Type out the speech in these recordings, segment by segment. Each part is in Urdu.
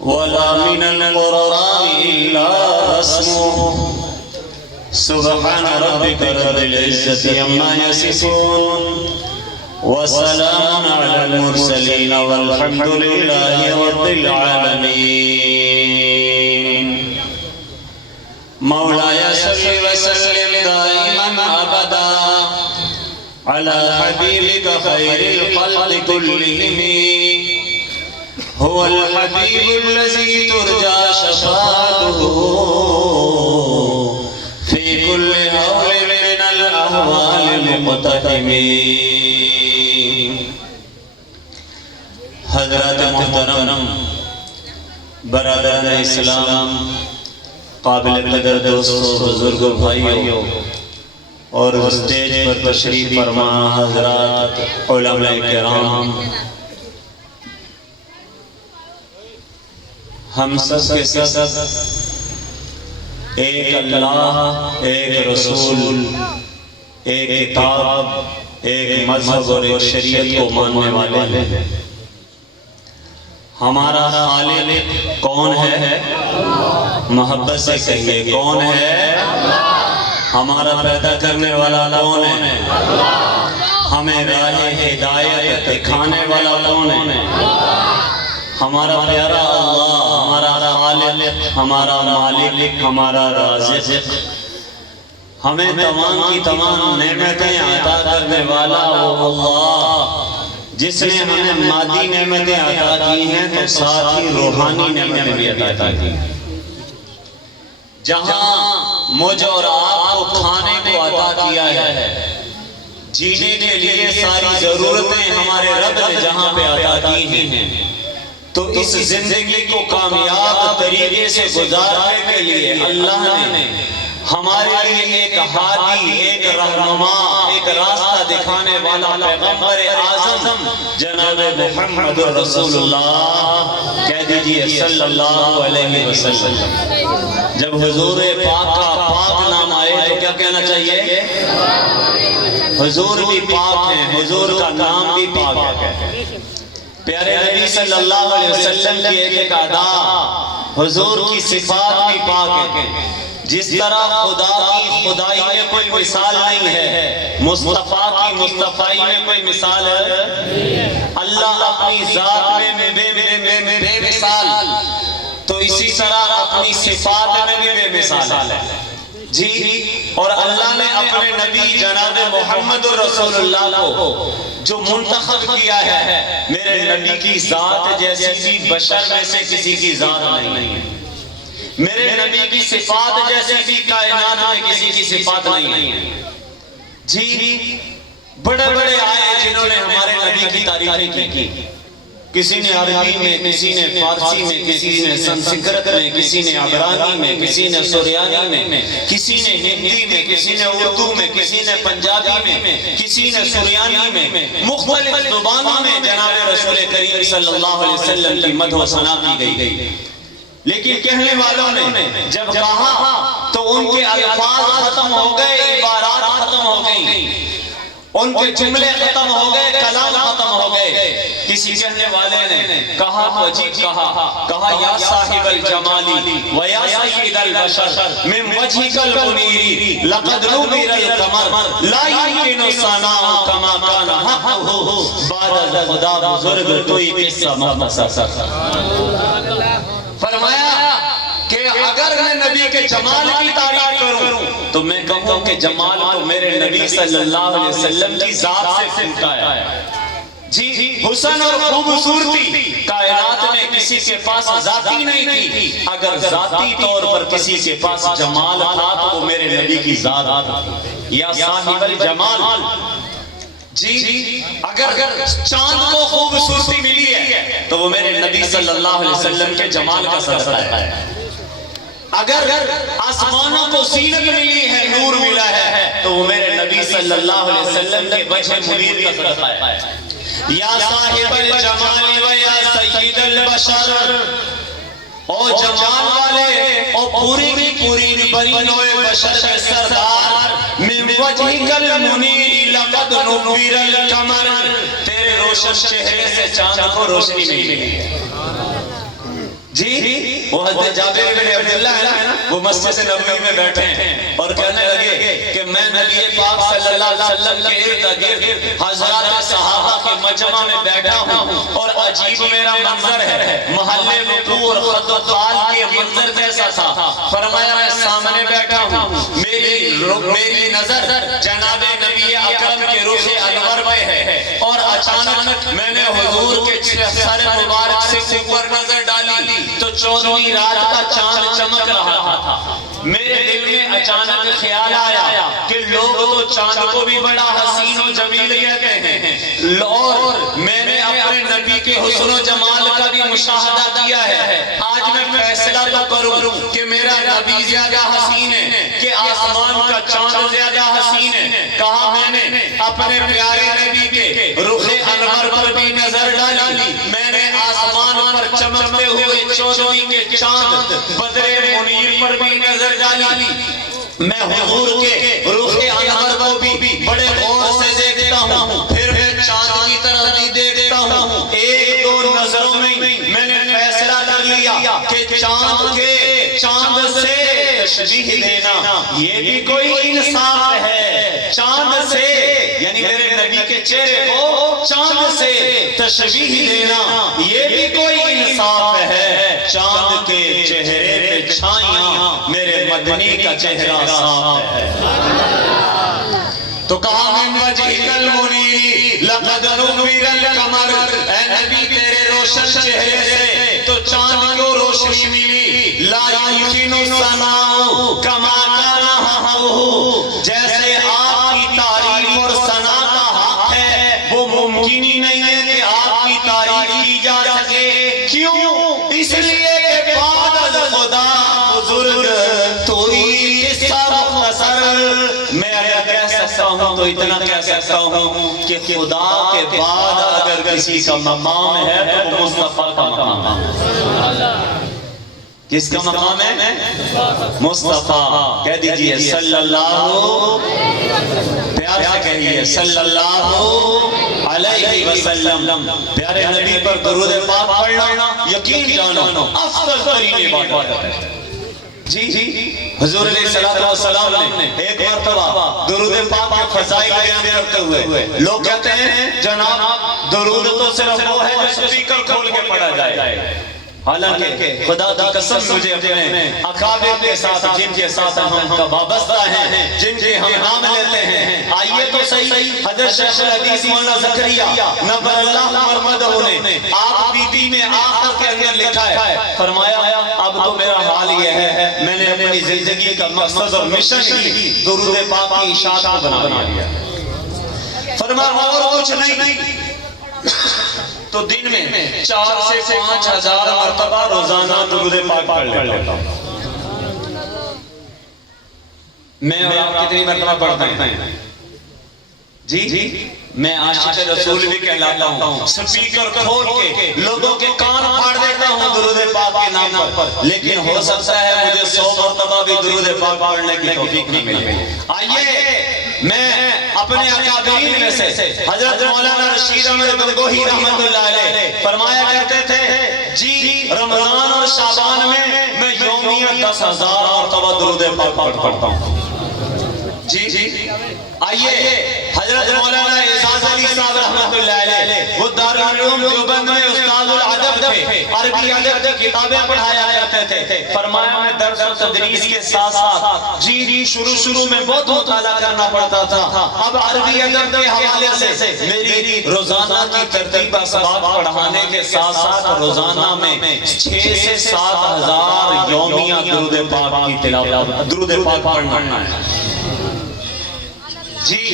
ولا من القرآن إلا رسمه سبحان ربك رب العزة عما يصفون وسلام على المرسلين والحمد لله رب العالمين مولاي صل وسلم دائما أبدا على حبيبك خير الخلق كلهم هو الحبيب الذي ترجى شفاعته في كل هول من الأهوال المقتحم حضرات محترم برادران اسلام قابل قدر دوستو بزرگو بھائیو اور اسٹیج پر تشریف فرما حضرات علماء کرام ہم سب کے سب ایک اللہ ایک رسول ایک کتاب ایک مذہب اور ایک شریعت کو ماننے والے ہیں ہمارا خالق کون ہے محبت سے کہیے کون ہے ہمارا پیدا کرنے والا کون ہے ہمیں راہ ہدایت دکھانے والا کون ہے ہمارا پیارا اللہ ہمارا خالق ہمارا مالک ہمارا رازق ہمیں تمام کی تمام نعمتیں عطا کرنے والا وہ اللہ جس نے ہمیں مادی نعمتیں عطا کی ہیں تو ساتھ ہی روحانی نعمتیں بھی عطا کی ہیں جہاں مجھ اور آپ کو کھانے کو عطا کیا ہے جینے کے لیے ساری ضرورتیں ہمارے رب نے جہاں پہ عطا کی ہیں تو اس زندگی کو کامیاب طریقے سے گزارنے کے لیے اللہ نے ہمارے لیے ایک ہادی ایک رہنما ایک راستہ دکھانے والا پیغمبر اعظم جناب محمد رسول اللہ کہہ دیجئے صلی اللہ علیہ وسلم جب حضور پاک کا پاک نام آئے تو کیا کہنا چاہیے حضور بھی پاک ہیں حضور کا نام بھی پاک ہے پیارے نبی صلی اللہ علیہ وسلم کی ایک ادا حضور کی صفات بھی پاک ہے جس طرح خدا کی خدائی میں کوئی مثال نہیں ہے مصطفیٰ کی مصطفائی میں کوئی مثال ہے اللہ اپنی ذات میں بے مثال تو اسی طرح اپنی صفات میں بھی بے مثال ہے جی اور اللہ نے اپنے نبی جناب محمد رسول اللہ کو جو منتخب کیا ہے میرے نبی کی ذات جیسی بھی بشر میں سے کسی کی ذات نہیں ہے میرے نبی کی صفات جیسی بھی کائنات میں کسی کی صفات نہیں ہے جی بڑے بڑے آئے جنہوں نے ہمارے نبی کی تعریفیں کی کسی نے عربی میں کسی نے فارسی میں کسی نے سنسکرت میں کسی نے عبرانی میں کسی نے سریانی میں کسی نے ہندی میں کسی نے اردو میں کسی نے پنجابی میں کسی نے سریانی میں مختلف زبانوں میں جناب رسول کریم صلی اللہ علیہ وسلم کی مدح و ثنا کی گئی لیکن کہنے والوں نے جب کہا تو ان کے الفاظ ختم ہو گئے عبارات ختم ہو گئی ان کے جملے ختم ہو گئے کلام ختم ہو گئے کسی کہنے والے نے کہا تو عجیب کہا یا صاحب الجمالی ویا سید البشر من وجهك المنیر لقد نور القمر لا يمكن ثناء كما كان حقه بعد خدا بزرگ توئی قصہ مختصر فرمایا کہ اگر میں نبی کے جمال کی تعریف کروں تو میں کہوں کہ جمال تو میرے نبی صلی اللہ علیہ وسلم کی ذات سے پھوٹا ہے جی حسن اور خوبصورتی کائنات میں کسی کے پاس ذاتی نہیں تھی اگر ذاتی طور پر کسی کے پاس جمال تھا تو وہ میرے نبی کی ذات تھا یا صاحب الجمال جی اگر چاند کو خوبصورتی ملی ہے تو وہ میرے نبی صلی اللہ علیہ وسلم کے جمال کا صدقہ ہے اگر آسمانوں کو زینت ملی ہے نور ملا ہے تو وہ میرے نبی صلی اللہ علیہ وسلم کے وجہ منیر کا صدقہ ہے یا صاحب الجمال و یا سید البشر او جمال والے او پوری کی پوری بری نوع بشر کے سردار من وجهك المنیر لقد نور القمر تیرے روشن چہرے سے چاند کو روشنی ملی ہے جی وہ حضرت جابر بن عبداللہ ہے نا، وہ مسجد نبوی میں بیٹھے ہیں اور کہنے لگے کہ میں نبی پاک صلی اللہ علیہ وسلم کے ارد گرد حضرات صحابہ کے مجمع میں بیٹھا ہوں اور عجیب میرا منظر ہے، محلے وقوع اور خد و خال کے منظر جیسا تھا۔ فرمایا میں سامنے بیٹھا ہوں، میری نظر جناب نبی اکرم کے رخ انور پہ ہے اور اچانک میں نے حضور کے سر مبارک سے اوپر نظر ڈالی تو 14ویں رات کا چاند چمک رہا تھا۔ میرے دل میں اچانک خیال آیا کہ لوگ تو چاند کو بھی بڑا حسین و جمیل کہتے ہیں اور میں نے اپنے نبی کے حسن و جمال کا بھی مشاہدہ کیا ہے۔ آج میں فیصلہ تو کروں کہ میرا نبی زیادہ حسین ہے کہ آسمان کا چاند زیادہ حسین ہے۔ کہا میں نے اپنے پیارے نبی کے رخ انور پر بھی نظر ڈالی، میں نے آسمان پر چمکتے ہوئے 14ویں کے چاند بدر منیر پر بھی نظر ڈالی، میں حضور کے رخ انور کو بھی بڑے غور سے دیکھتا ہوں، پھر میں چاند کی طرف بھی دیکھتا ہوں۔ ایک دو نظروں میں میں نے فیصلہ کر لیا کہ چاند سے تشبیہ دینا یہ بھی کوئی انصاف ہے، چاند سے یعنی میرے نبی کے چہرے کو چاند سے تشبیہ دینا یہ بھی کوئی انصاف ہے۔ چاند کے چہرے پہ چھائیاں میرے مدنی کا چہرہ صاف ہے۔ تو کہا من وجہک المنیر لقد نور القمر، اے نبی تیرے روشن چہرے سے تو چاند کو روشنی ملی، لا یمکن الثناء کما کان حقہ، جیسے آپ کی تعریف اور ثنا کا حق ہے وہ ممکن ہی نہیں ہے کہ آپ کی تعریف کی جا سکے۔ کیوں؟ اس لیے کہ بعد از خدا بزرگ توئی قصہ مختصر، میں اگر کہہ سکتا ہوں تو اتنا کہہ سکتا ہوں کہ خدا کے بعد اگر کسی کا مقام ہے تو وہ مصطفیٰ کا مقام ہے۔ کس کا مقام ہے؟ مصطفیٰ۔ کہہ دیجئے صلی اللہ، پیار سے کہیے صلی اللہ علیہ وسلم۔ پیارے نبی پر درود پاک پڑھنا یقین جانو افضل ترین عبادت ہے۔ جی حضور علیہ السلام نے ایک مرتبہ درود پاک کے فضائل بیان کرتے ہوئے لوگ کہتے ہیں جناب درود تو صرف وہ ہے جو سپیکر کھول کے پڑھا جائے، حالانکہ خدا کی قسم مجھے اپنے اکابر کے ساتھ جن کے ساتھ ہم کا وابستہ ہیں، جن کے ہم نام لیتے ہیں، آئیے تو صحیح حضرت شیخ الحدیث مولانا زکریا نبر اللہ مرمدہ نے آپ بیتی میں آخر کے اندر لکھا ہے، فرمایا اب تو میرا حال یہ ہے میں نے اپنی زندگی کا مقصد اور مشن ہی درود پاک کی اشاعت کو بنا لیا۔ فرمایا اور کچھ نہیں تو دن میں 4 سے 5 ہزار مرتبہ روزانہ درود پاک پڑھ لیتا ہوں۔ میں اور آپ کتنی مرتبہ پڑھتے ہیں؟ جی میں عاشق رسول بھی کہلاتا ہوں، سپیکر کھول کے لوگوں کے کان پھاڑ دیتا ہوں درود پاک کے نام پر، لیکن ہو سکتا ہے مجھے 100 مرتبہ بھی درود پاک پڑھنے کی توفیق نہ ملے۔ آئیے میں اپنے اکابرین میں سے حضرت مولانا رشید احمد گنگوہی رحمت اللہ علیہ فرمایا کرتے تھے جی رمضان اور شعبان میں یومیہ 10,000 مرتبہ درود پاک پڑھتا ہوں۔ جی آئیے حضرت مولانا اعزاز علی صاحب رحمت اللہ علیہ وہ دارالعلوم دیوبند میں استاد العدب تھے، عربی ادب کی کتابیں پڑھایا کرتے تھے۔ فرمایا میں درس و تدریس کے ساتھ ساتھ جی شروع میں بہت مطالعہ کرنا پڑتا تھا، اب عربی ادب کے حوالے سے میری روزانہ کی ترتیب اسباق پڑھانے کے ساتھ ساتھ روزانہ میں 6 سے 7 ہزار یومیہ درود پاک کی تلاوت درود پاک پڑھنا ہے۔ جی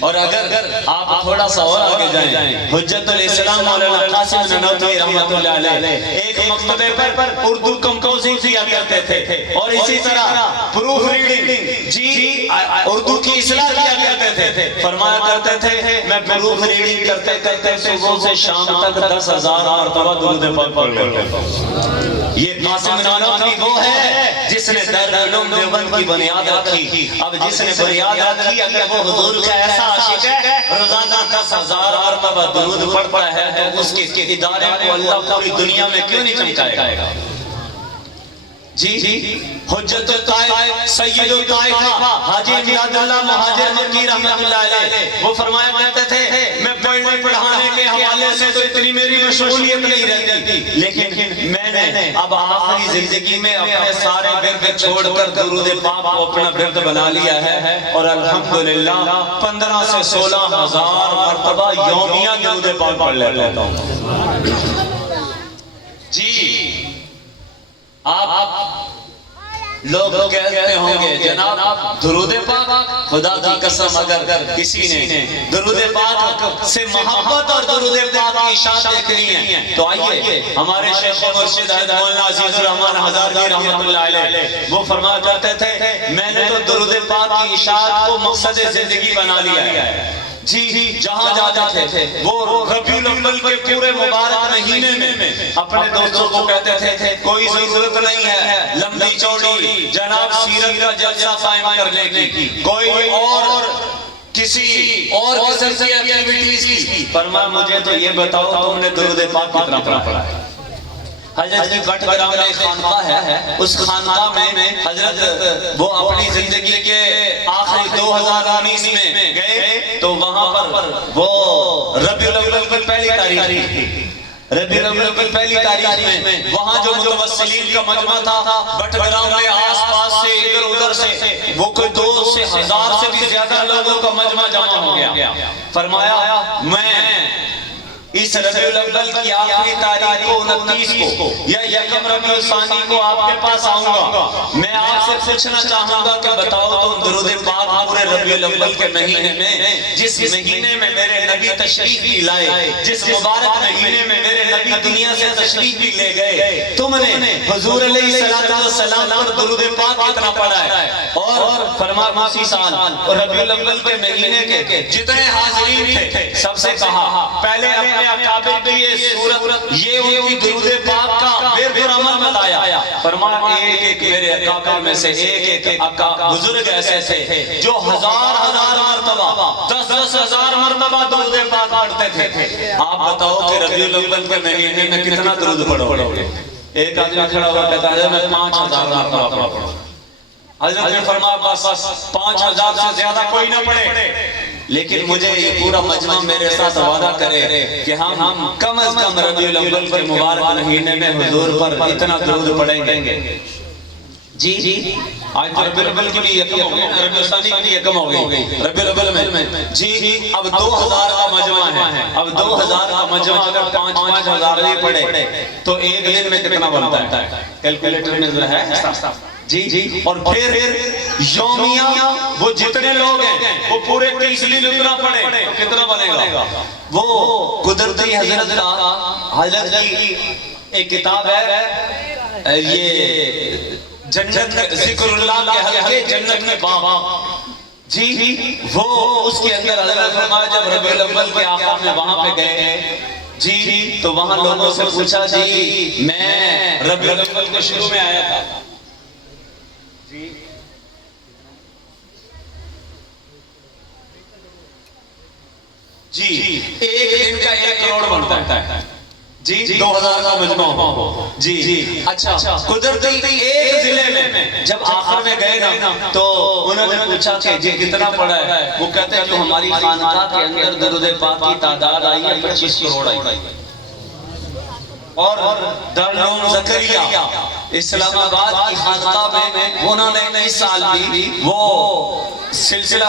اور اگر آپ تھوڑا سا اور آگے جائیں حجت الاسلام مولانا قاسم نانوتوی رحمت اللہ علیہ ایک مکتبے پر اردو کمپوزنگ کیا کرتے تھے اور اسی طرح پروف ریڈنگ جی اردو کی اصلاح کیا کرتے تھے۔ فرمایا کرتے تھے میں پروف ریڈنگ کرتے کرتے صبح سے شام تک 10,000 مرتبہ درود پاک پڑھ لیتا ہوں۔ یہ قاسم نانوتوی وہ ہے جس جس نے دارالعلوم دیوبند کی بنیاد رکھی. اب جس نے بنیاد رکھی اگر وہ حضور کا ایسا عاشق ہے روزانہ 10,000 مرتبہ درود پڑھتا ہے تو اس کے ادارے کو اللہ پوری دنیا میں کیوں نہیں چمکائے گا؟ جی حجت الطائف سید الطائفہ حاجی امداد اللہ مہاجر مکی رحمت اللہ علیہ وہ فرمایا کرتے تھے میں پڑھنے پڑھانے کے حوالے سے تو اتنی میری مشغولیت نہیں رہتی لیکن میں نے اب آخری زندگی میں اپنے سارے ورد چھوڑ کر درود پاک کو اپنا ورد بنا لیا ہے اور الحمدللہ 15 سے 16,000 مرتبہ یومیہ درود پاک پڑھ لیتا ہوں. جی آپ لوگ کہتے ہوں گے جناب درود پاک خدا کی قسم اگر کسی نے درود پاک سے محبت اور درود پاک کی اشاعت دیکھنی ہے تو آئیے ہمارے شیخ و مرشد مولانا عزیز الرحمن ہزاروی رحمت اللہ علیہ وہ فرمایا کرتے تھے میں نے تو درود پاک کی اشاعت کو مقصد زندگی بنا لیا ہے. جی جہاں جاتے تھے وہ ربیع الاول کے پورے مبارک مہینے میں اپنے دوستوں کو کہتے تھے کوئی ضرورت نہیں ہے لمبی چوڑی جناب سیرت کا جلسہ قائم کرنے کی کوئی اور کسی اور قسم کی ایکٹیویٹیز کی. فرمایا مجھے تو یہ بتاؤ تم نے درود پاک کتنا پڑھا ہے؟ حضرت کی بٹ گرام میں ایک خانقاہ ہے اس خانقاہ میں حضرت وہ اپنی زندگی کے آخری 2019 میں گئے تو وہاں پر وہ ربیع الاول کی پہلی تاریخ تھی. ربیع الاول کی پہلی تاریخ میں وہاں جو متوسلین کا مجمع تھا بٹ گرام میں آس پاس سے ادھر ادھر سے وہ کوئی 2 سے 1000 سے بھی زیادہ لوگوں کا مجمع جمع ہو گیا. فرمایا میں اس ربیع الاول کی آخری تاریخ کو 29 کو یا یکم ربیع الثانی کو آپ کے پاس آؤں گا. میں آپ سے پوچھنا چاہوں گا کہ بتاؤ تم درود پاک پورے ربیع الاول کے مہینے میں جس مہینے میں میرے نبی تشریف بھی لائے جس مبارک مہینے میں میرے نبی دنیا سے تشریف بھی لے گئے تم نے حضور علیہ السلام پر درود پاک کتنا پڑھا ہے؟ اور فرمایا اسی سال ربیع الاول کے مہینے کے جتنے حاضرین تھے سب سے کہا پہلے اپنے اکابر کی یہ صورت یہ ان کی درود پاک کا بیر عمل بتایا. فرمایا ایک میرے اکابر میں سے ایک بزرگ ایسے تھے جو 1000 مرتبہ 10,000 مرتبہ درود پاک پڑھتے تھے. آپ بتاؤ کہ ربیع الاول کے مہینے میں کتنا درود پڑھو گے؟ ایک آدمی کھڑا ہوا کہتا ہے میں 5,000 مرتبہ پڑھوں. حضرت نے فرمایا بس 5,000 سے زیادہ کوئی نہ پڑھے لیکن مجھے یہ پورا مجمع میرے ساتھ وعدہ کرے کہ ہم کم از کم ربیع الاول کے مبارک مہینے میں حضور پر اتنا درود پڑھیں گے. جی آج تو ربیع الاول کی بھی یکم ہو گئی ربیع الثانی کی بھی یکم ہو گئی ربیع الاول میں جی اب 2000 کا مجمع ہے. اب 2000 کا مجمع اگر 5,000 بھی پڑھے تو ایک دن میں کتنا بنتا ہے؟ کیلکولیٹر میں ذرا ہے جی اور پھر یومیہ وہ جتنے لوگ ہیں وہ پورے 30 دن اتنا پڑھے کتنا بنے گا؟ وہ قدرتی حضرت کی ایک کتاب ہے یہ جنت ذکر اللہ کے حلقے جنت کے باغ جی وہ اس کے اندر حضرت فرمایا جب ربیع الاول کے آخر میں وہاں پہ گئے جی تو وہاں لوگوں سے پوچھا جی میں ربیع الاول کے شروع میں آیا تھا جی ایک دن کا 1 کروڑ بنتا ہے جی 2000 کا مجمع ہو جی اچھا قدرتی ایک ضلع میں جب آخر میں گئے نا تو انہوں نے پوچھا کہ جی کتنا پڑا ہے؟ وہ کہتے ہیں جو ہماری خانقاہ کے اندر درود پاک کی تعداد آئی ہے 25 کروڑ آئی ہے. اور دارالعلوم زکریا اسلام آباد کی خانقاہ میں انہوں نے اس سال بھی وہ سلسلہ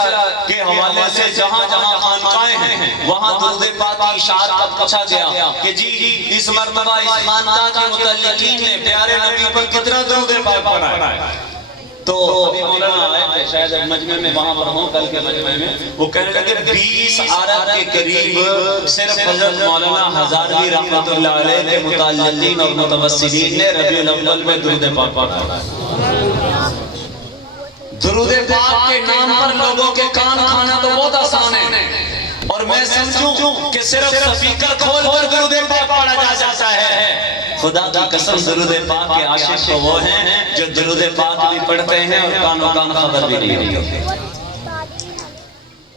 کے حوالے سے جہاں جہاں خانقاہیں ہیں وہاں درود پاک کی اشاعت کا پوچھا گیا کہ جی اس مرتبہ اس خانقاہ کے متعلقین نے پیارے نبی پر کتنا درود پاک پڑھا ہے؟ تو ابھی مولانا آئے تھے شاید مجمع میں وہاں پر ہوں کل کے مجمع میں وہ کہنے لگے 20 ارب کے قریب صرف حضرت مولانا ہزاروی رحمت اللہ علیہ کے متعلقین اور متوسلین نے ربیع الاول میں درود پاک پڑھا. درود پاک کے نام پر لوگوں کے کان کھانا تو بہت آسان ہے اور میں سمجھوں کہ صرف سپیکر کھول کر درود پاک پڑھا جا سکتا ہے. خدا کی قسم درود پاک کے عاشق تو وہ ہیں جو درود پاک بھی پڑھتے ہیں اور کانوں کان خبر بھی نہیں ہوتی.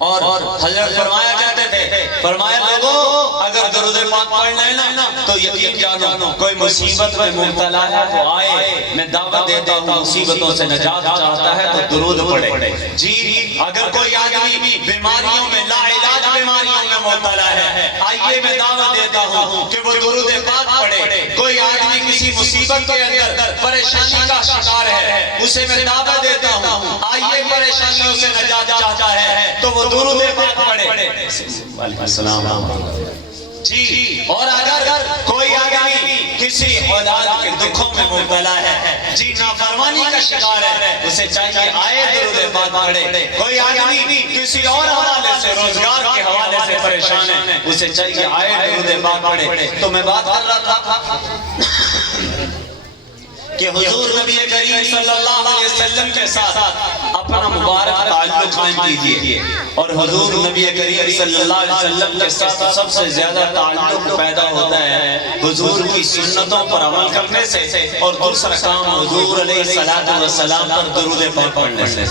اور حضرت فرمایا کرتے تھے، فرمایا لوگوں اگر درود پاک پڑھ لیں نا تو یقین جانو کوئی مصیبت میں مبتلا ہے تو آئے، میں دعوت دیتا ہوں مصیبتوں سے نجات چاہتا ہے تو درود پڑھے. جی اگر کوئی آدمی بیماریوں میں لا علاج بیماریوں میں مبتلا ہے، آئیے میں دعوت دیتا ہوں کہ وہ درود پاک پڑھے. کوئی آدمی کسی مصیبت کے اندر پریشانی کا شکار ہے، اسے میں دعوت دیتا ہوں آئیے پریشانیوں سے نجات چاہتا ہے تو وہ درود پاک پڑھے. وعلیکم السلام. جی اور اگر کوئی آدمی کسی اولاد کے دکھوں میں مبتلا ہے، جی نافرمانی کا شکار ہے، اسے چاہیے آئے درود پاک پڑھے. کوئی آدمی کسی اور حوالے سے روزگار کے حوالے سے پریشان ہے، اسے چاہیے آئے درود پاک پڑھے. تو میں بات کر رہا تھا کہ حضور نبی کریم صلی اللہ علیہ وسلم کے ساتھ اپنا مبارک تعلق قائم کیجئے. اور حضور نبی کریم صلی اللہ علیہ وسلم کے ساتھ سب سے زیادہ تعلق پیدا ہوتا ہے حضور کی سنتوں پر عمل کرنے سے، اور دوسرا کام حضور علیہ السلام پر درود پاک پڑھنے سے.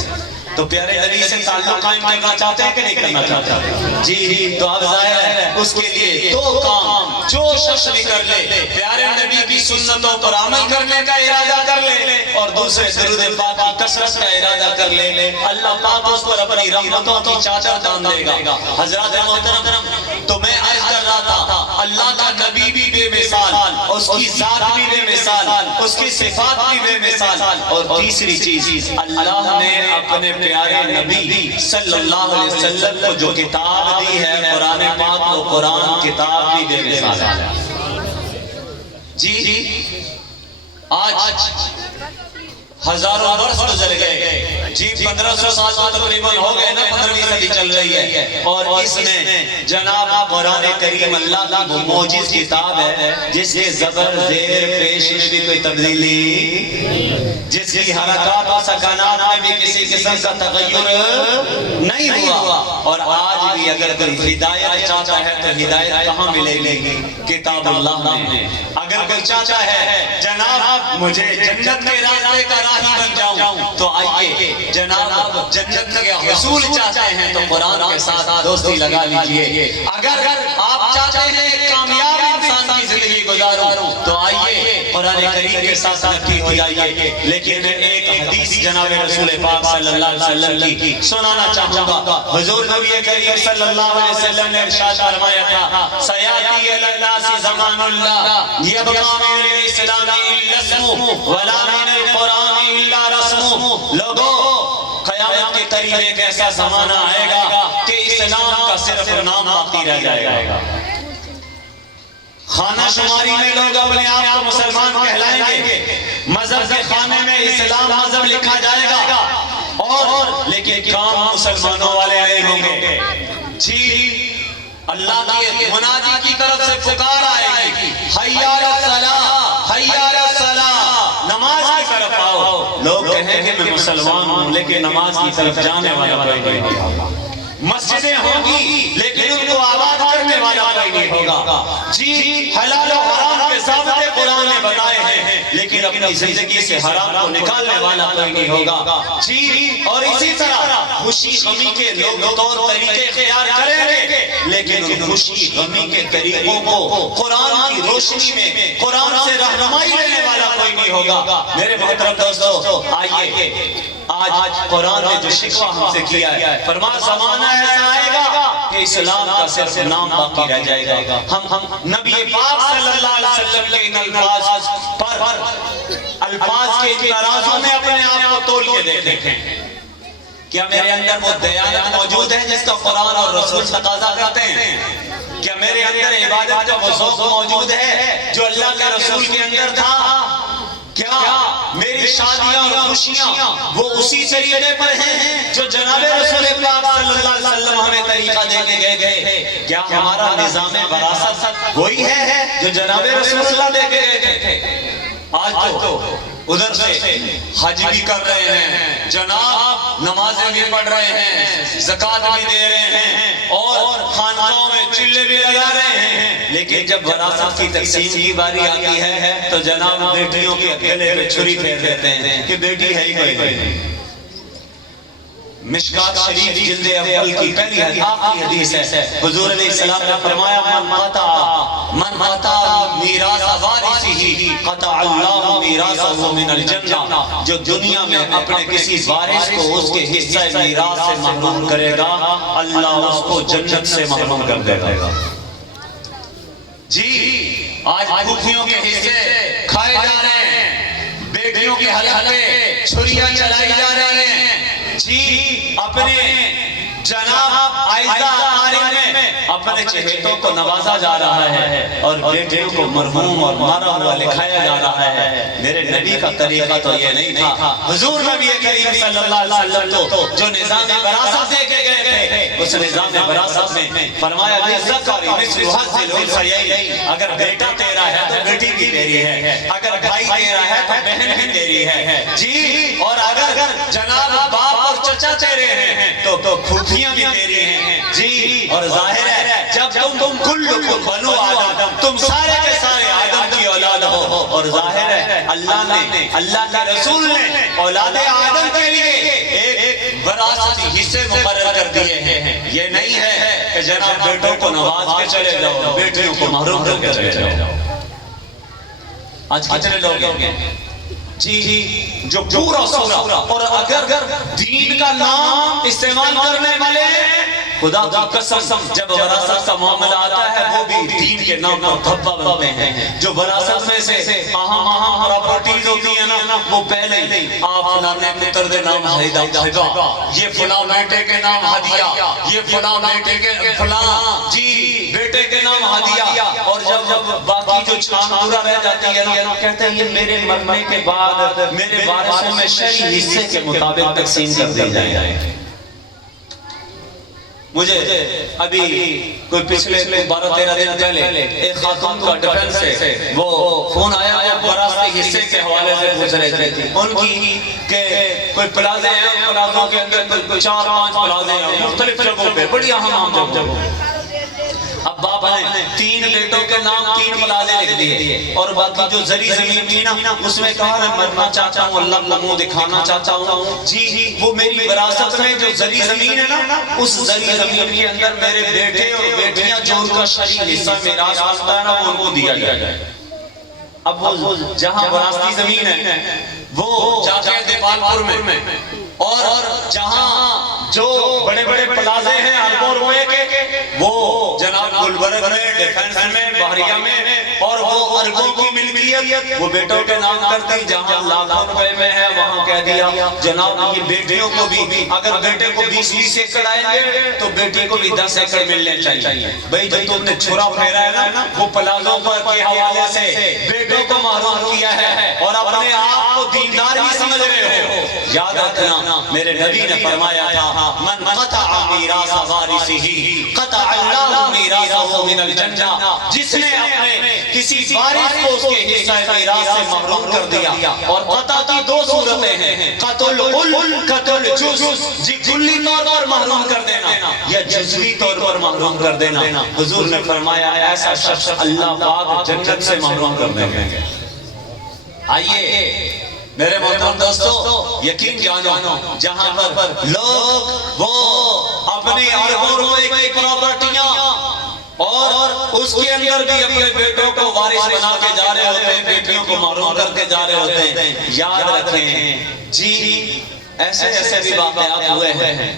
تو پیارے نبی سے تعلق قائم کرنا چاہتے ہیں کہ نہیں کرنا چاہتے؟ جی تو اب ظاہر ہے اس کے لیے دو کام جو شخص بھی کر لے، پیارے نبی کی سنتوں پر عمل کرنے کا ارادہ کر لے اور دوسرے درود پاک کی کثرت کا ارادہ کر لے، اللہ پاک اس پر اپنی رحمتوں کی چادر تان دے گا. حضرات محترم تو میں عرض کر رہا تھا اللہ کا نبی بھی بے مثال، اس کی ذات بھی بے مثال، اس کی صفات بھی بے مثال. اور تیسری چیز اللہ نے اپنے پیارے نبی صلی اللہ علیہ وسلم کو جو کتاب دی ہے قرآن پاک، وہ قرآن کتاب بھی بے مثال ہے. جی آج ہزاروں برس گزر گئے، جی 1500 سال تو تقریباً ہو گئے نا، 15ویں صدی چل رہی ہے، اور اس میں جناب قرآن کریم اللہ کی وہ معجز کتاب ہے جس کے زبر زیر پیش میں بھی کوئی تبدیلی، جس کی حرکات و سکانات میں بھی کسی قسم کا تغیر نہیں ہوا. اور آج بھی اگر کوئی ہدایت چاہتا ہے تو ہدایت کہاں ملے گی؟ کتاب اللہ میں. اگر کوئی چاہتا ہے جناب مجھے جنت کے راستے کا راہی بن جاؤں تو آئیے، جناب جنت کے حصول چاہتے ہیں تو قرآن کے ساتھ دوستی لگا لیجئے. اگر آپ چاہتے ہیں کامیاب انسان کی زندگی گزاروں تو آئیے قرآن کریم کے ساتھ نکتی ہو جائیے. لیکن میں ایک حدیث جناب رسول پاک صلی اللہ علیہ وسلم کی سنانا چاہوں گا. حضور نبی کریم صلی اللہ علیہ وسلم نے ارشاد فرمایا تھا سیاتی علی الناس زمان اللہ یبقى من الاسلام الا اسمه ولا من القرآن الا رسمه. لوگوں قیامت کے قریب ایک ایسا زمانہ آئے گا کہ اسلام کا صرف نام باقی رہ جائے گا. خانہ شماری میں لوگ اپنے آپ کو مسلمان کہلائیں گے، مذہب کے خانے میں اسلام مذہب لکھا جائے گا، اور لیکن کام مسلمانوں والے نہیں ہوں گے. جی اللہ کی منادی کی طرف سے پکار آئے گی، حی علی الصلاۃ، حی علی الصلاۃ، نماز کی طرف آؤ. لوگ کہیں گے میں مسلمان ہوں لیکن نماز کی طرف جانے والا کوئی نہیں ہوگا. مسجدیں ہوں گی لیکن ان کو آباد کرنے والا کوئی نہیں ہوگا. جی حلال و حرام کے ضابطے قرآن نے بتائے ہیں لیکن اپنی زندگی سے حرام کو نکالنے والا کوئی نہیں ہوگا. جی اور اسی طرح خوشی غمی کے لوگ طور طریقے اختیار کریں گے لیکن ان خوشی غمی کے طریقوں کو قرآن کی روشنی میں قرآن سے رہنمائی لینے والا کوئی نہیں ہوگا. میرے محترم دوستو آئیے، آج قرآن نے جو شکوہ ہم سے کیا ہے، فرمایا زمانہ ایسا آئے گا کہ اسلام کا صرف نام باقی رہ جائے گا. ہم نبی پاک صلی اللہ علیہ وسلم کے ان الفاظ پر الفاظ کے ترازو میں اپنے آپ کو تول کے دیکھیں. کیا میرے اندر وہ دیانت موجود ہے جس کا قرآن اور رسول تقاضا کرتے ہیں؟ کیا میرے اندر عبادت کا وہ ذوق موجود ہے جو اللہ کے رسول کے اندر تھا؟ کیا میری شادیاں اور خوشیاں وہ اسی طریقے پر ہیں جو جناب رسول پاک صلی اللہ علیہ وسلم ہمیں طریقہ دے کے گئے تھے؟ کیا ہمارا نظام وراثت وہی ہے جو جناب رسول اللہ دے کے گئے تھے؟ آج تو ادھر سے حج بھی کر رہے ہیں جناب، نمازیں بھی پڑھ رہے ہیں، زکوٰۃ بھی دے رہے ہیں اور خانقاہوں میں چلے بھی لگا رہے ہیں، لیکن جب وراثت کی تقسیم کی باری آتی ہے تو جناب بیٹیوں کے گلے پہ چھری پھیر دیتے ہیں کہ بیٹی ہے ہی کوئی نہیں۔ مشکات شریف جلد اول کی پہلی آخری حدیث ہے، حضور علیہ السلام نے فرمایا من قطع میراث وارثہ قطع اللہ میراثہ من الجنہ، جو دنیا میں اپنے کسی وارث کو اس کے حصہ میراث سے محروم کرے گا، اللہ اس کو جنت سے محروم کر دے گا۔ جی آج پھوپھیوں کے حصے کھائے جا رہے ہیں، بیٹیوں کے حلق پہ چھریاں چلائی جا رہی ہیں، جی اپنے جناب آئزہ آرین میں اپنے چہیتوں کو نوازا جا رہا ہے اور بیٹیوں کو مرحوم اور مارا ہوا لکھایا جا رہا ہے۔ میرے نبی کا طریقہ تو یہ نہیں تھا۔ حضور نبی کریم صلی اللہ علیہ وسلم تو جو نظام وراثت دے کے گئے تھے، اس نظام وراثت میں فرمایا للذکر مثل حظ الانثیین، اگر بیٹا تیرا ہے تو بیٹی بھی تیری ہے، اگر بھائی تیرا ہے تو بہن بھی تیری ہے، جی اور اگر جناب باپ اور چچا تیرے ہیں تو پھوپھیاں بھی تیری ہیں، جی اور ظاہر ہے جب تم کلکم بنو آدم، تم سارے کے سارے آدم کی اولاد ہو، اور ظاہر ہے اللہ کے رسول نے اولاد آدم کے لیے ایک وراثتی حصے مقرر کر دیے ہیں۔ یہ نہیں ہے کہ جناب بیٹوں کو نواز کے چلے جاؤ، بیٹیوں کو محروم کر کے چلے جاؤ۔ آج کتنے لوگ ہیں جی جو پورا سورا اور اگر دین کا نام استعمال کرنے والے خدا کی قسم جب وراثت کا معاملہ آتا ہے وہ بھی دین کے نام پر دھبا بنتے ہیں۔ جو وراثت میں سے اہم پراپرٹیز ہوتی ہیں نا، وہ پہلے آپ فلانے پتر دے نام ہدیہ، یہ فلاں بیٹے کے نام ہدیہ، یہ فلاں بیٹے کے فلاں جی بیٹے کے نام ہدیہ، اور جب باقی جو چھان پورا رہ جاتی ہے نا، کہتے ہیں یہ میرے مرنے کے بعد میرے وارثوں میں شرعی حصے کے مطابق تقسیم کر دی جائے۔ مجھے ابھی کوئی پچھلے 12-13 دن پہلے ایک خاتون کا ڈیفنس سے وہ فون آیا ہے، وراثتی حصے کے حوالے سے پوچھ رہے تھے ان کی کہ کوئی پلازے ہیں، پلازوں کے اندر 4-5 پلازے ہیں مختلف جگہوں پہ، بڑی اہم جگہوں۔ اب باپ نے 3 بیٹوں کے نام 3 پلازے لکھ دیے اور باقی جو زری زمین تھی نا اس میں کہا میں مرنا چاہتا ہوں، اللہ کا منہ دکھانا چاہتا ہوں، جی وہ میری وراثت میں جو زری زمین ہے نا اس زری زمین کے اندر میرے بیٹے اور بیٹیاں جو ان کا شرعی حصہ میراث ہوتا ہے نا وہ ان کو دیا جائے۔ اب وہ جہاں وراثتی زمین ہے وہ جا کے دیپال پور میں، اور جہاں جو بڑے بڑے پلازے ہیں اربوں روپے کے وہ جناب گلبرگ میں، ڈیفنس میں، بحریہ میں، اور وہ اربوں کی ملکیت وہ بیٹوں کے نام کرتی، جہاں لاکھوں روپے میں ہے وہاں کہہ دیا جناب یہ بیٹیوں کو بھی، اگر بیٹے کو 20 ایکڑ آئیں گے تو بیٹی کو بھی 10 ایکڑ ملنے چاہیے۔ بھئی جو تم نے چھرا پھیرا ہے نا وہ پلازوں کے حوالے سے بیٹوں کو محروم کیا ہے اور اپنے آپ کو دیندار بھی سمجھ رہے ہو۔ یاد رکھنا میرے نبی نے فرمایا تھا من قطع میراث وارثہ قطع اللہ میراثہ من الجنہ، جس نے اپنے کسی وارث کو اس کے حصہ میراث سے محروم کر دیا۔ اور قطع کی 2 صورتیں ہیں، قتل قتل جز، کلی طور پر محروم کر دینا یا جزوی طور پر محروم کر دینا۔ حضور نے فرمایا ایسا شخص اللہ پاک جنت سے محروم کر دیں گے۔ آئیے میرے محترم دوستو یقین جانو جہاں پر لوگ وہ اپنی اربوں روپے کی پراپرٹیاں اور اس کے اندر بھی اپنے بیٹوں کو وارث بنا کے جا رہے ہوتے ہیں، بیٹیوں کو محروم کر کے جا رہے ہوتے ہیں، یاد رکھیں جی ایسے بھی واقعات ہوئے ہیں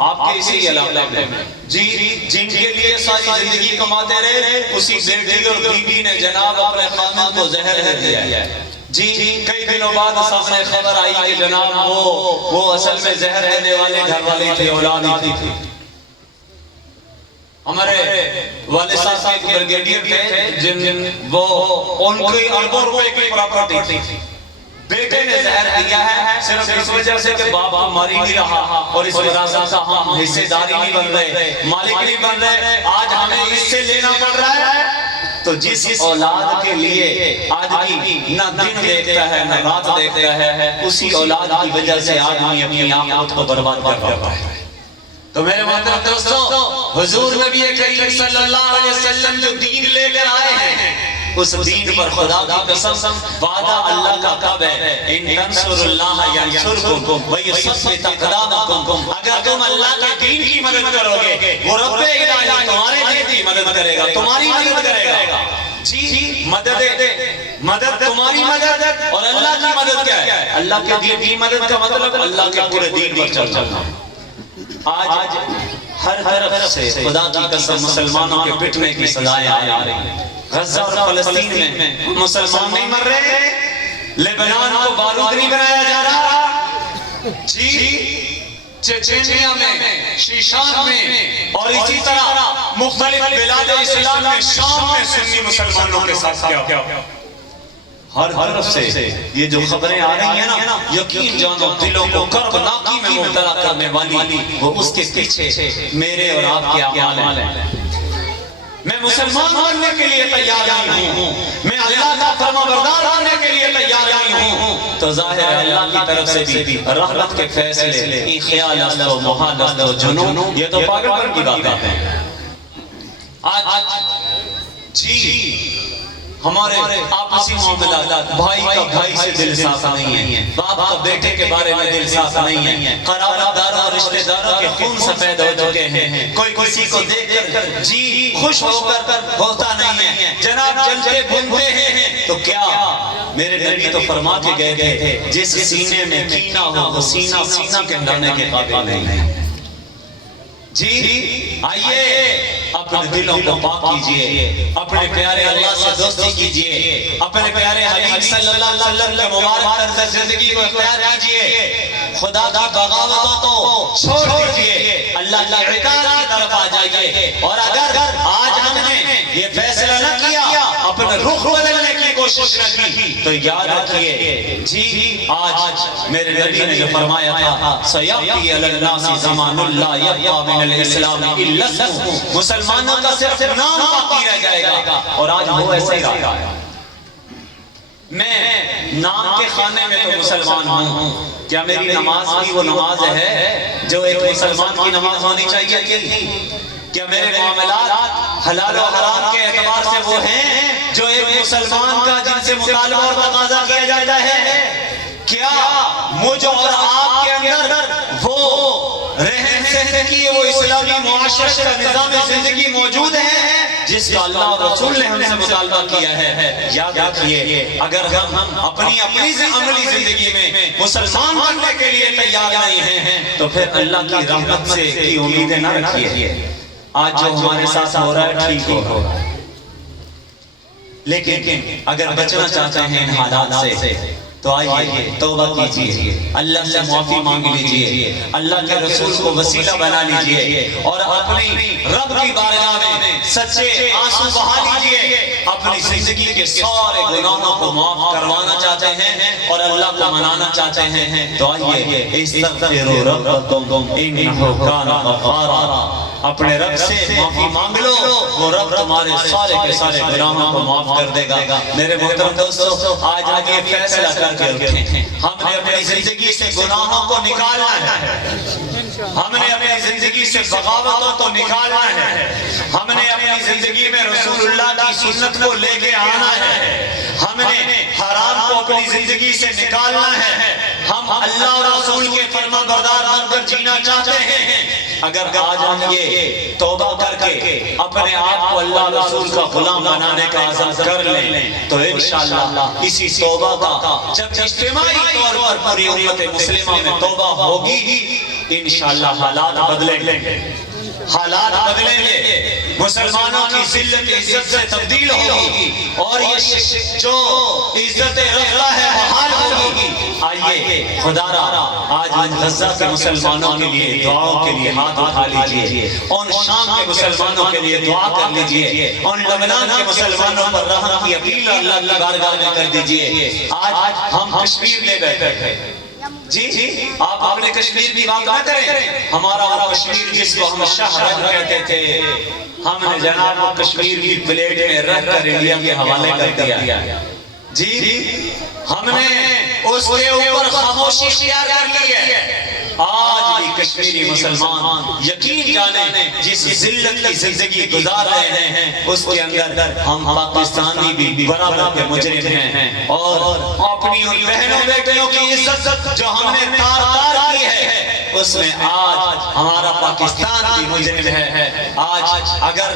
آپ کے اسی علاقے میں جی جن کے لیے ساری زندگی کماتے رہے، اسی بیٹی اور بیوی نے جناب اپنے خامن کو زہر دے دیا ہے جی۔ کئی دنوں بعد سامنے خبر آئی کہ جناب وہ اصل میں زہر دینے والے گھر والی تھی، اولاد ہی تھی۔ ہمارے والد صاحب ایک بریگیڈیئر تھے جن وہ ان کی اربوں روپے کی پراپرٹی تھی، بیٹے نے زہر دیا ہے صرف اس وجہ سے کہ باپ ماری نہیں رہا اور اس وراثت کا ہم حصے داری نہیں بن رہے، مالک نہیں بن رہے، آج ہمیں اس سے لینا پڑ رہا ہے تو جس اولاد کے لیے آدمی نہ دن دیکھتا ہے نہ رات دیکھتا ہے، اسی اولاد کی وجہ سے آدمی اپنی آخرت کو برباد کر رہا ہے۔ تو میرے محترم دوستو، حضور نبی کریم صلی اللہ علیہ وسلم جو دین لے کر آئے ہیں، اس دین پر خدا کی قسم وعدہ اللہ کا کب ہے؟ ان تنصر اللہ ینصرکم ویثبت اقدامکم، اگر تم اللہ کے دین کی مدد کرو گے، وہ رب الہی تمہارے دین کی مدد کرے گا، تمہاری مدد کرے گا۔ جی مدد تمہاری مدد اور اللہ کی مدد کیا ہے؟ اللہ کے دین کی مدد کا مطلب اللہ کے پورے دین پر چلنا۔ آج ہر طرف سے خدا کی قسم مسلمانوں کے پٹنے کی سزائیں آ رہی ہیں۔ غزہ اور فلسطین میں مسلمان نہیں مر رہے، لبنان کو بارود نہیں بنایا جا رہا، جی چچینیا میں، شیشان میں، اور اسی طرح مختلف بلاد اسلام میں، شام میں سنی مسلمانوں کے ساتھ کیا ہر طرف سے یہ جو خبریں آ رہی ہیں نا، یقین جانو دلوں کو کربناکی میں مبتلا کرنے والی وہ اس کے پیچھے میرے اور آپ کے اعمال ہیں۔ میں مسلمان بننے کے لیے تیار نہیں ہوں، میں اللہ کا فرما بردار بننے کے لیے تیار نہیں ہوں، تو ظاہر ہے اللہ کی طرف سے بھی رحمت کے فیصلے، این خیال است و محال است و جنون، یہ تو پاگل پن کی باتیں ہیں۔ آج جی ہمارے آپسی معاملات، بھائی کا بھائی سے دل صاف نہیں ہے، باپ کا بیٹے کے بارے میں دل صاف نہیں ہے، قرابت داروں اور رشتہ داروں کے خون سفید ہو چکے ہیں، کوئی کسی کو دیکھ کر جی خوش ہو کر ہوتا نہیں ہے، جناب جلتے بھنتے ہیں۔ تو کیا میرے نبی تو فرما کے گئے تھے، جس سینے میں کینہ ہو وہ سینہ سینہ کے لانے کے قابل نہیں ہے۔ جی آئیے اپنے دلوں کو پاک کیجئے، اپنے پیارے اللہ سے دوستی کیجئے، اپنے پیارے حبیب صلی اللہ علیہ وسلم کے مبارک طرز زندگی کو اختیار کیجئے، خدا کی بغاوتوں کو چھوڑ دیجئے، اللہ کی اطاعت کی طرف آ جائیے۔ اور اگر آج ہم نے یہ فیصلہ نہ کیا، اپنے رخ بدلنے کی کوشش نہ کی، تو یاد رکھیے جی آج میرے نبی نے جو فرمایا تھا سیبقی علی الناس زمان لا یبقی من الاسلام الا اسمہ، مسلمانوں کا صرف نام باقی رہ جائے گا، اور آج وہ ایسا ہی رہا۔ میں نام کے خانے میں تو مسلمان ہوں، کیا میری نماز بھی وہ نماز ہے جو ایک مسلمان کی نماز ہونی چاہیے تھی؟ کیا میرے معاملات حلال و حرام کے اعتبار سے وہ ہیں جو ایک مسلمان کا جن سے مطالبہ اور تقاضا کیا جاتا ہے؟ کیا مجھ اور آپ کے اندر وہ رہن سہن کی وہ اسلامی معاشرت کا نظام زندگی موجود ہے جس کا اللہ اور رسول نے ہم سے مطالبہ کیا ہے؟ یاد رکھیے اگر ہم اپنی عملی زندگی میں مسلمان بننے کے لیے تیار نہیں ہیں تو پھر اللہ کی رحمت سے کی امیدیں نہ رکھیے۔ آج جو ہمارے ساتھ ہو رہا ہے ٹھیک ہو، لیکن اگر بچنا چاہتے ہیں ان حالات سے تو آئیے توبہ کیجئے، اللہ سے معافی مانگ لیجئے، اللہ کے رسول کو وسیلہ بنا لیجئے، اور اپنی رب کی بارگاہ میں سچے آنسو بہا لیجئے۔ اپنی زندگی کے سارے گناہوں کو معاف کروانا چاہتے ہیں اور اللہ کو منانا چاہتے ہیں تو آئیے استغفروا ربکم انہ کان غفارا، اپنے رب سے معافی مانگ لو، وہ رب تمہارے سارے کے سارے گناہوں کو معاف کر دے گا۔ میرے محترم دوستو آج آگے فیصلہ کر کے رکھیں، ہم نے اپنی زندگی سے گناہوں کو نکالنا ہے، ہم نے اپنی زندگی سے بغاوتوں کو نکالنا ہے، ہم نے اپنی زندگی میں رسول اللہ کی سنت کو لے کے آنا ہے، ہم نے حرام کو اپنی زندگی سے نکالنا ہے، ہم اللہ اور رسول کے فرما بردار بن کر جینا چاہتے ہیں۔ اگر آج ہم یہ توبہ کر کے اپنے آپ کو اللہ رسول کا غلام بنانے کا عزم کر لیں تو انشاءاللہ اسی توبہ کا جب اجتماعی طور پر پوری امت مسلمہ میں توبہ ہوگی انشاءاللہ حالات بدلیں گے، حالات بدلیں گے، مسلمانوں کی ذلت عزت سے تبدیل ہوگی اور یہ جو عزت رکھتا ہے بحال ہوگی۔ آئیے خدا را آج غزہ کے مسلمانوں کے لیے دعاؤں کے لیے ہاتھ اٹھا لیجئے، ان شام کے مسلمانوں کے لیے دعا کر لیجئے، ان لبنان کے مسلمانوں پر رحمت کی اپیل اللہ کی بارگاہ میں کر دیجئے۔ آج ہم کشمیر میں بیٹھے ہیں، جی آپ اپنے کشمیر کی بات نہ کریں، ہمارا وہ کشمیر جس کو ہم شہر کہتے تھے، ہم نے جناب وہ کشمیر کی پلیٹ میں رکھ کر انڈیا کے حوالے کر دیا جی، ہم نے اس کے اوپر خاموشی اختیار کر لی ہے۔ آج بھی کشمیری مسلمان یقین جانے جس ذلت کی زندگی گزار رہے ہیں اس کے اندر ہم پاکستانی بھی برابر کے مجرم ہیں، اور اپنی ان بہنوں بیٹیوں کی عزت جو ہم نے تار تار کی ہے اس میں آج ہمارا پاکستان بھی مجرم ہے۔ آج اگر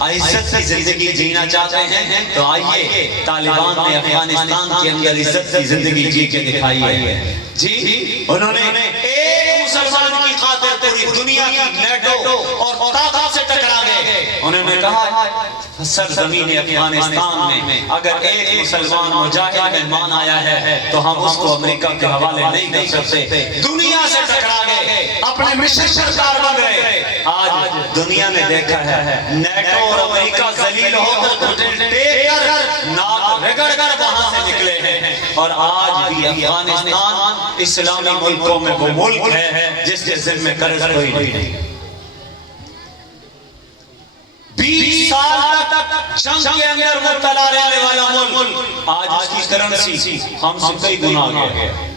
عزت کی زندگی جینا چاہتے ہیں تو آئیے طالبان نے افغانستان کے اندر عزت کی زندگی جی کے دکھائی ہے جی، انہوں نے ایک مسلمان کی خاطر پوری دنیا کی نیٹو اور طاقت سے ٹکرا گئے۔ انہوں نے کہا سرزمین افغانستان میں اگر ایک مسلمان مجاہد مہمان آیا ہے تو ہم اس کو امریکہ کے حوالے نہیں کر سکتے۔ دنیا سے ٹکرا گئے، اپنے مشن سرکار بن گئے۔ آج دنیا نے دیکھا ہے نیٹو اور امریکہ ذلیل ہو کر گھٹنے ٹیک کر ناک رگڑ کر وہاں سے نکلے ہیں، اور آج بھی افغانستان اسلامی ملکوں میں وہ ملک ہے جس کے ذمہ قرض کوئی نہیں۔ 20 سال تک جنگ کے اندر مبتلا رہنے والا ملک آج اس کی کرنسی ہم سے کئی گنا آگے ہے۔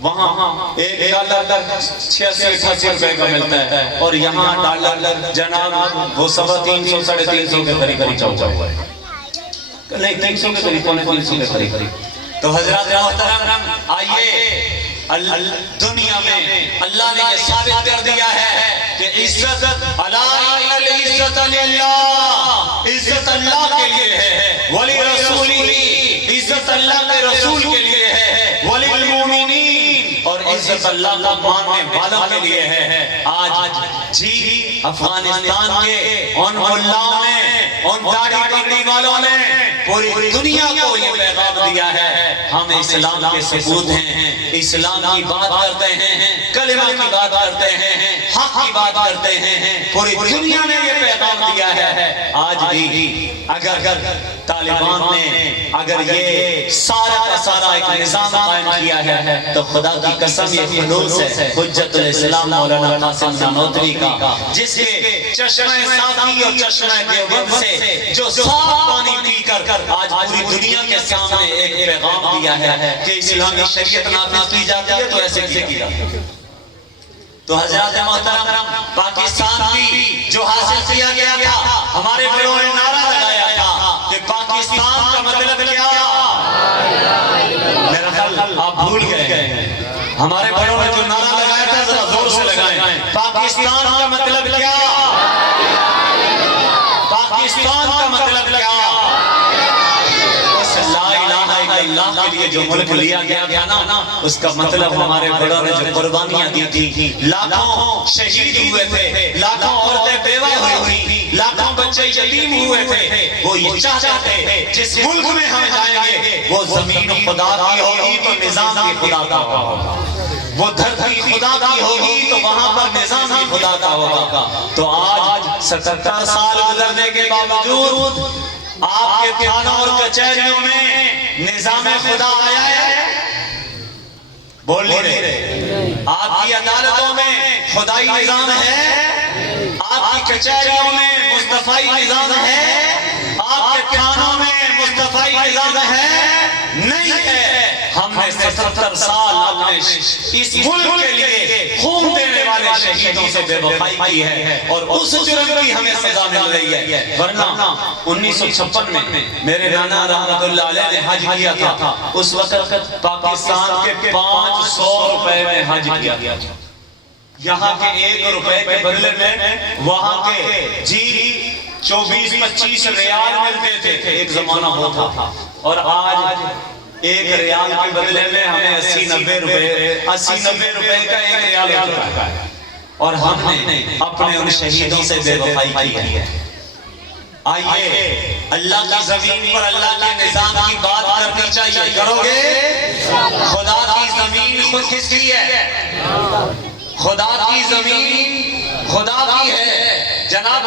وہاں ایک ڈالر 86-88 روپے کا ملتا ہے، اور یہاں ڈالر جناب وہ 350 ساڑھے 300 کے قریب پہنچا ہوا ہے، نہیں 300 کے قریب، 350 کے قریب۔ تو حضرات محترم آئیے، دنیا میں اللہ نے یہ ثابت کر دیا ہے کہ عزت العزت للہ، عزت اللہ کے لیے ہے، ولی رسولہ، عزت اللہ کے رسول کے لیے ہے، ولی المومنین، اور عزت اللہ کو ماننے والوں کے لیے ہے۔ آج جی افغانستان کے ان ملاؤں نے، ان داڑھی پگڑی والوں نے پوری دنیا کو یہ پیغام دیا ہے ہم اسلام کے ثبوت ہیں، اسلام کی بات کرتے ہیں، کلمہ کی بات کرتے ہیں، حق کی بات کرتے ہیں، پوری دنیا نے یہ پیغام دیا ہے۔ آج بھی اگر طالبان نے اگر یہ سارا کا سارا ایک نظام قائم کیا ہے تو خدا کی قسم یہ خلوص ہے حجت الاسلام مولانا قاسم نانوتوی کا، جس کے چشمہ صافی اور چشمہ دیوبند سے جو صاف پانی پی کر آج پوری دنیا کے سامنے ایک پیغام دیا ہے کہ اسلامی شریعت نافذ کی جاتی ہے تو ایسے کی جاتی ہے۔ تو حضرات محترم پاکستان بھی جو حاصل کیا گیا تھا، ہمارے بڑوں نے نعرہ لگایا تھا کہ پاکستان کا مطلب کیا، میرا خیال آپ بھول گئے ہیں، ہمارے بڑوں نے جو نعرہ لگایا تھا ذرا زور سے لگائیں، پاکستان کا مطلب کیا، پاکستان کا مطلب کیا، اللہ کے لیے جو ملک لیا گیا تھا نا، اس کا مطلب ہمارے بڑوں نے جو قربانیاں دی تھی، لاکھوں شہید ہوئے تھے، لاکھوں عورتیں بیوہ ہوئی تھی، لاکھوں بچے یتیم ہوئے تھے، وہ یہ چاہتے تھے جس ملک میں ہم جائیں گے وہ زمین خدا کی ہوگی تو نظام بھی خدا کا ہوگا، وہ دھرتی خدا کی ہوگی تو وہاں پر نظام بھی خدا کا ہوگا۔ تو آج 77 سال گزرنے کے باوجود آپ کے تھانوں اور کچہریوں میں نظام خدا آیا ہے؟ بول نہیں رہے۔ آپ کی عدالتوں میں خدائی نظام ہے؟ آپ کی کچہریوں میں مصطفی نظام ہے؟ آپ کے تھانوں میں مصطفی نظام ہے؟ نہیں ہے۔ ہم نے 77 سال اپنے اس ملک کے لیے خون دینے والے شہیدوں سے بے وفائی کی ہے، اور اس جرم کی ہمیں سزا مل رہی ہے۔ ورنہ 1956 میں میرے نانا رحمت اللہ علیہ نے حج کیا تھا، اس وقت پاکستان کے 500 روپے میں حج کیا گیا، یہاں کے 1 روپے کے بدلے میں وہاں کے جی 24-25 ریال ملتے تھے، ایک زمانہ ہوتا تھا، اور آج 1 ریال کے بدلے میں ہمیں 80-90 روپے کا 1 ریال ہو چکا ہے، اور ہم نے اپنے ان شہیدوں سے بے وفائی کی ہے۔ آئیے اللہ کی زمین پر اللہ کے نظام کی بات کرنی چاہیے، کرو گے؟ خدا کی زمین خود کس کی ہے؟ خدا کی زمین خدا کی ہے۔ جناب